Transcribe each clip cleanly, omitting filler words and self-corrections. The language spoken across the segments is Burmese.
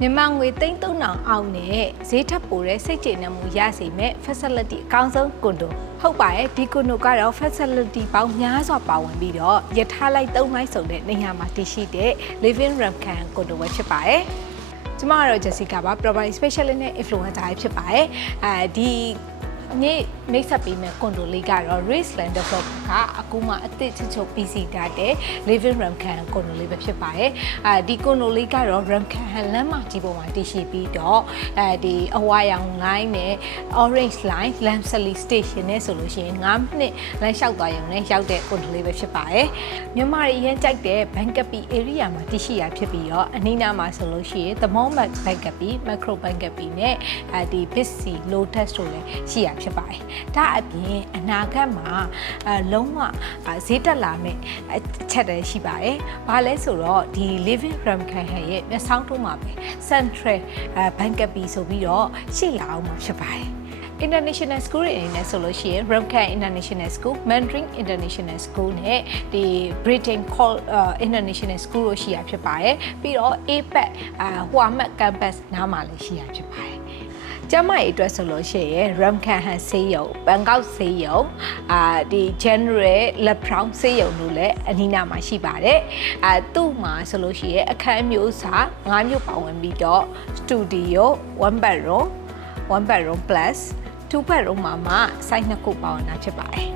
မြန်မာငွေ3,000အောင်နဲ့ဈေးထပ်ပိုတဲ့စိတ်ကျေနပ်မှုရစေမဲ့ facility အကောင်းဆုံးကွန်ဒိုဟုတ်ပါရဲ့ဒီကွန်ဒိုကတော့ facility ပေါင်းများစွာပါဝင်ပြီးတော့ရထားလိုက်3မိုင်းစုံတဲ့နေရာမှာတည်ရှိတဲ့ living room ခံကွန်ဒိုပဲဖြစ်ပါရဲ့ကျမကတော့ Jessica ပါ property specialist နဲ့ influencer ဖြစ်ပါရဲ့ဒီနေ့မိတ်ဆက်ပေးမယ့်ကွန်ဒိုလေးကတော့ Raceland Developer ကအခုမှအသစ်ချချုပ်ပြီးစီထားတဲ့ living room ခံကွန်ဒိုလေးပဲဖြစ်ပါတယ်ဒီကွန်ဒိုလေးကတော့ room ခံလမ်းမကြီးပေါ်မှာတည်ရှိပြီးတော့ဒီအဝါရောင် line နဲ့ orange line Lamsali station နဲ့ဆိုလို့ရှိရင်9မိနစ်လမ်းလျှောက်သွားရုံနဲ့ရောက်တဲ့ကွန်ဒိုလေးပဲဖြစ်ပါတယ်မြန်မာတွေရမ်းကြိုက်တဲ့ Bankapi area မှာတည်ရှိရဖြစ်ပြီးတော့အနီးနားမှာဆိုလို့ရှိရင် The Moment Bankapi Macro Bankapi နဲ့ဒီ Bitsy Lotus တို့လည်းရှိရဖြစ်ပါတယ်ဒါအပြင်အနာဂတ်မှာလုံးဝဈေးတက်လာမယ့်အချက်တွေရှိပါတယ်ဘာလဲဆိုတော့ဒီ living room ခံရဲ့မျက်စောင်းတုံးမှာပဲ Central Bankapi ဆိုပြီးတော့ရှိလာအောင်မှာဖြစ်ပါတယ်International School တွေအနေနဲ့ဆိုလို့ရှိရင် Ramkhan International School, Mandarin International School နဲ့ဒီ Britain Call International School တို့ရှိရဖြစ်ပါတယ်ပြီးတော့ APEC ဟွာမတ် campus နားမှာလည်းရှိရဖြစ်ပါတယ်ကျမရဲ့အတွက်ဆိုလို့ရှိရင် Ramkhan ဟန်ဆေးရုံ Bangkok ဆေးရုံဒီ General Laprang ဆေးရုံတို့လည်းအနီးနားမှာရှိပါတယ်သူ့မှာဆိုလို့ရှိရင်အခန်းမျိုးစာ9မျိုးပါဝင်ပြီးတော့ Studio 1 bedroom plus 2 bedroom မှာမှ site 2ခုပါဝင်တာဖြစ်ပါတယ်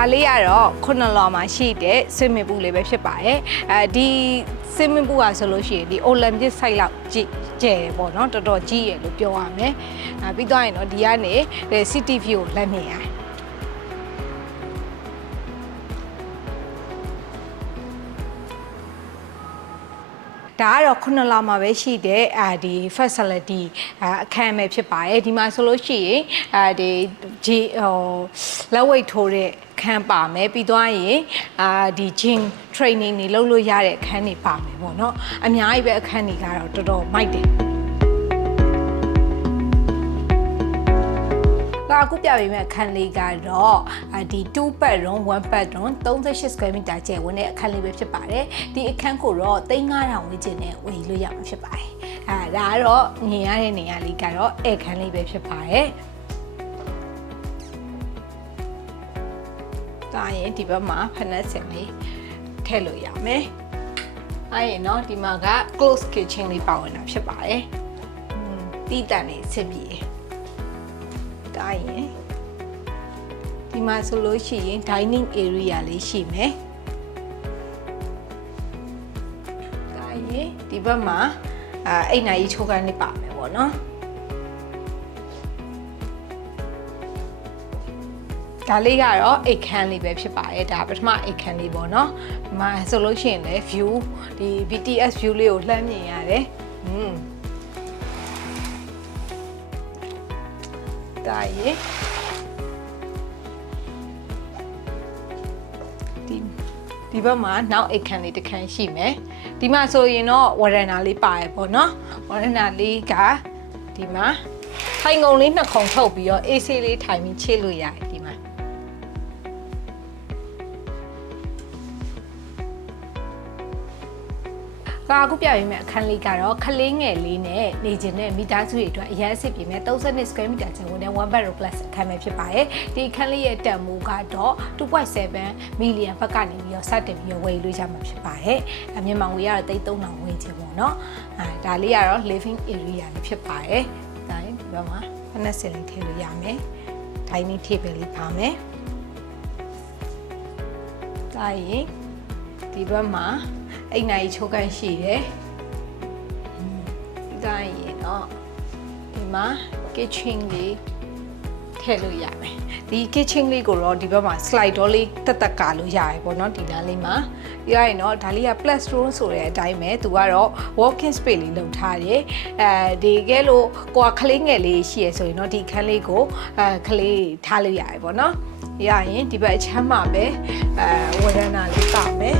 ဒါလေးကတော့ခုနလော်မှာရှိတဲ့ swimming pool လေးပဲဖြစ်ပါတယ်ဒီ swimming pool ကဆိုလို့ရှိရင်ဒီ Olympic site လောက်ကျယ်ပေါ့နော်တော်တော်ကြီးရလို့ပြောရမယ်ပြီးတော့ရင်တော့ဒီကနေ city view ကိုလက်မြင်ရတယ်ဒါကတော့ခုနလမှာပဲရှိတဲ့ဒီ facility အခန်းပဲဖြစ်ပါတယ်ဒီမှာဆိုလို့ရှိရင်ဒီလက်ဝိတ်ထိုးတဲ့ခန်းပါမယ်ပြီးသွားရင်ဒီ gym training တွေလုပ်လို့ရတဲ့အခန်းတွေပါမယ်ပေါ့နော်အများကြီးပဲအခန်းတွေကတော့တော်တော်မိုက်တယ်အခုပြပေးမယ့်အခန်းလေးကတော့ဒီ2 bedroom 1 bedroom 38 square meter ကျယ်ဝန်းတဲ့အခန်းလေးပဲဖြစ်ပါတယ်ဒီအခန်းကိုတော့3,500ဝန်းကျင်နဲ့ဝယ်လို့ရမှာဖြစ်ပါတယ်ဒါကတော့မြင်ရတဲ့နေရာလေးကတော့အခန်းလေးပဲဖြစ်ပါတယ်ဒါရင်ဒီဘက်မှာဖက်နက်စင်လေးထည့်လို့ရမယ်ရင်တော့ဒီမှာက close kitchen လေးပါဝင်တာဖြစ်ပါတယ်တီးတန်နေစင်ပြေဒါရင်ဒီမှာဆိုလို့ရှိရင် dining area လေးရှိမယ်ဒါရင်ဒီဘက်မှာအိမ်နာကြီးချိုးခန်းလေးပါမယ်ပေါ့နော်ဒါလေးကတော့အိတ်ခန်းလေးပဲဖြစ်ပါတယ်ဒါပထမအိတ်ခန်းလေးပေါ့နော်ဒီမှာဆိုလို့ရှိရင်လည်း view ဒီ BTS view လေးကိုလှမ်းမြင်ရတယ်ဒါရေဒီဘက်မှာနောက်အိတ်ခန်းလေးတစ်ခန်းရှိမယ်ဒီမှာဆိုရင်တော့ဝရန်နာလေးပါရပေါ့နော်ဝရန်နာလေးကဒီမှာထိုင်ကုန်လေး2ခုထုတ်ပြီးတော့ AC လေးထိုင်ပြီးချိလို့ရတယ်ဒီမှာအခုပြပေးမယ့်အခန်းလေးကတော့ခလေးငယ်လေးနဲ့နေကျင်တဲ့မိသားစုတွေအတွက်အရန်အဆင်ပြေမဲ့32 square meter ကျယ်ဝန်းတဲ့1 bedroom plus အခန်းပဲဖြစ်ပါတယ်ဒီအခန်းလေးရဲ့တန်ဖိုးကတော့ 2.7 million ဘက်ကနေပြီးတော့စတင်ပြီးတော့ဝယ်လို့ရမှာဖြစ်ပါတယ်မြန်မာငွေကတော့3,000ဝန်းကျင်ပေါ့နော်ဒါလေးကတော့ living area လေးဖြစ်ပါတယ်ဒါရင်ဒီဘက်မှာဖက်နက်စင်လေးထည့်လို့ရမယ် dining table လေးပါမယ်ဒါရင်ဒီဘက်မှာအိမ်နာကြီးချိုးခန်းရှိတယ်ဒါရင်တော့ဒီမှာ kitchen လေးထ ည့်လို့ရမယ်ဒီ kitchen လေးကိုတော့ဒီဘက်မှာ slide door လေးတက်ကာလို့ရရပေါ့နော်ဒီနားလေးမှာပြရရင်တော့ဒါလေးက plus room ဆိုတဲ့အတိုင်းပဲသူကတော့ walking space လေးလုပ်ထားတယ်ဒီကဲလို့ကိုကခလေးငယ်လေးရှိရဆိုရင်တော့ဒီခန်းလေးကိုခလေးထားလို့ရရပေါ့နော်ရရင်ဒီဘက်အချမ်းမှာပဲဝရဏလေးပါမယ်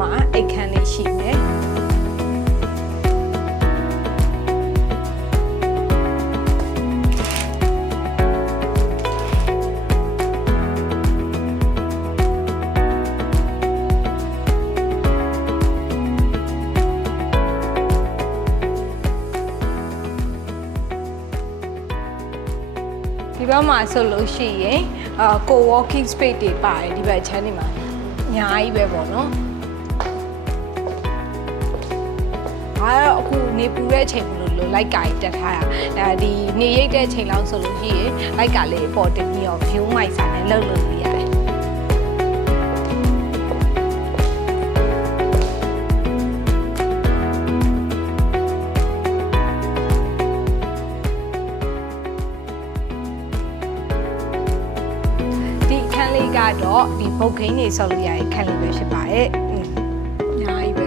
မှာအိတ်ခမ်းလေးရှိမယ်ဒီဘက်မှာဆိုလို့ရှိရင်ကို walking space တွေပါတယ်ဒီဘက်ချမ်းနေမှာအများကြီးပဲပေါ့နော်အခုနေပူတဲ့အချိန်လို့လိုက်ကာကြီးတက်ထားတာဒီနေရိပ်တဲ့အချိန်လောက်ဆိုလို့ရှိရင်လိုက်ကာလေးပေါ်တင်ပြီးတော့ view မိုက်စာနဲ့လှုပ်လို့ရတယ်ဒီခန်းလေးကတော့ဒီပုတ်ခင်းနေဆောက်လို့ရတဲ့ခန်းလေးပဲဖြစ်ပါတယ်အများကြီးပဲ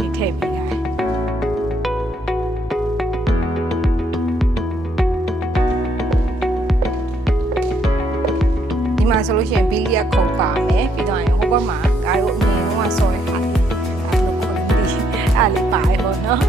ဒီထည့်ပြီးဆိုလို့ရှိရင်ဘီလီယာခုံပါမယ်ပြီးတော့ဟိုဘက်မှာကားတို့အမြင်တော့ဆော်ရတာအဲ့လိုခေါ်နေပြီအဲ့လေးပါရပေါ့နော်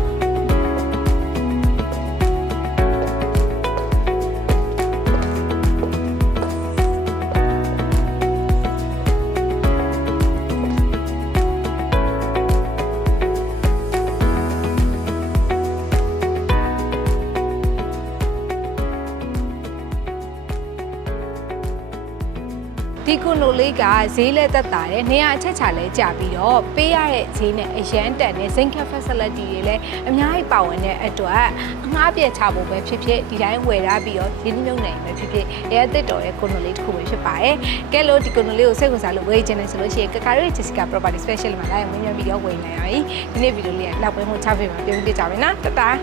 ဒီကွန်ဒိုလေးကဈေးလဲသက်သာတယ်နေရာအချက်ချလဲကြာပြီးတော့ပေးရတဲ့ဈေးနဲ့အရန်တန်တဲ့ Zinc facility တွေလည်းအများကြီးပါဝင်တဲ့အတွက်အငှားပြချဖို့ပဲဖြစ်ဖြစ်ဒီတိုင်းဝယ်ရပြီးတော့ရင်းနှီးမြှုပ်နှံပဲဖြစ်ဖြစ်ရဲအသစ်တော်ရဲ့ကွန်ဒိုလေးတစ်ခုပဲဖြစ်ပါတယ်ကဲလို့ဒီကွန်ဒိုလေးကိုစိတ်ဝင်စားလို့ဝယ်ချင်တယ်ဆိုလို့ရှိရင်ကကာရီ Jessica Property Special မှာလာရင်ဝင်မြန်ပြီးတော့ဝယ်နိုင်ရပြီဒီနေ့ဗီဒီယိုလေးကလောက်ပဲမို့6ဖေးမှာပြုံးပြကြမယ်နော်တတား